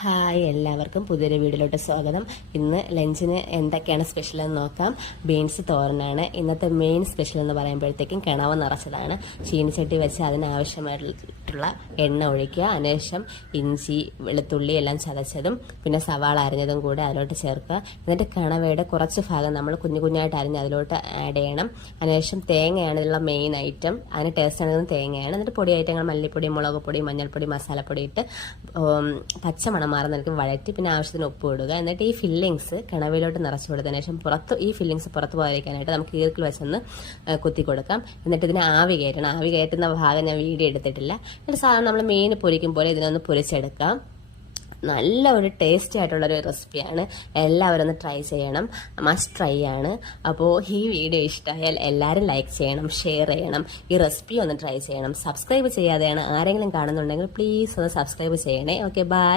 Hi, എല്ലാവർക്കും പുതിയൊരു വീഡിയോയിലോട്ട് സ്വാഗതം. ഇന്ന് ലഞ്ചിന് എന്തൊക്കെയാണ് സ്പെഷ്യൽ എന്ന് നോക്കാം. ബീൻസ് തോരനാണ് ഇന്നത്തെ മെയിൻ സ്പെഷ്യൽ എന്ന് പറയുമ്പോഴത്തേക്കും കിണവ് നിറച്ചതാണ്. ചീനിച്ചട്ടി വെച്ച് അതിനാവശ്യമായിട്ടുള്ള എണ്ണ ഒഴിക്കുക. അതിനുശേഷം ഇഞ്ചി വെളുത്തുള്ളി എല്ലാം ചതച്ചതും പിന്നെ സവാള അരിഞ്ഞതും കൂടെ അതിലോട്ട് ചേർക്കുക. എന്നിട്ട് കിണവയുടെ കുറച്ച് ഭാഗം നമ്മൾ കുഞ്ഞു കുഞ്ഞായിട്ട് അരിഞ്ഞ് അതിലോട്ട് ആഡ് ചെയ്യണം. അതിനുശേഷം തേങ്ങയാണ് ഇതിലുള്ള മെയിൻ ഐറ്റം. അതിന് ടേസ്റ്റ് ആണെങ്കിൽ തേങ്ങയാണ്. എന്നിട്ട് പൊടി ഐറ്റങ്ങൾ മല്ലിപ്പൊടി, മുളക് പൊടി, മഞ്ഞൾപ്പൊടി, മസാലപ്പൊടി ഇട്ട് പച്ചമണം മാറുന്നതിലേക്ക് വഴറ്റി പിന്നെ ആവശ്യത്തിന് ഉപ്പ് ഇടുക. എന്നിട്ട് ഈ ഫില്ലിങ്സ് കിണവിലോട്ട് നിറച്ചു കൊടുത്തതിന് ശേഷം ഈ ഫില്ലിങ്സ് പുറത്ത് പോകാതിരിക്കാനായിട്ട് നമുക്ക് ഈർക്കിൽ വെച്ചൊന്ന് കുത്തി കൊടുക്കാം. എന്നിട്ട് ഇതിനെ ആവി കയറ്റണം. ആവി കയറ്റുന്ന ഭാഗം ഞാൻ വീഡിയോ എടുത്തിട്ടില്ല. എന്നിട്ട് സാധാരണ നമ്മൾ മീൻ പൊരിക്കും പോലെ ഇതിനൊന്ന് പൊരിച്ചെടുക്കാം. നല്ല ഒരു ടേസ്റ്റി ആയിട്ടുള്ളൊരു റെസിപ്പിയാണ്. എല്ലാവരും ഒന്ന് ട്രൈ ചെയ്യണം. മസ്റ്റ് ട്രൈ ആണ്. അപ്പോൾ ഈ വീഡിയോ ഇഷ്ടമായാൽ എല്ലാവരും ലൈക്ക് ചെയ്യണം, ഷെയർ ചെയ്യണം, ഈ റെസിപ്പി ഒന്ന് ട്രൈ ചെയ്യണം. സബ്സ്ക്രൈബ് ചെയ്യാതെയാണ് ആരെങ്കിലും കാണുന്നുണ്ടെങ്കിൽ പ്ലീസ് ഒന്ന് സബ്സ്ക്രൈബ് ചെയ്യണേ. Okay, by.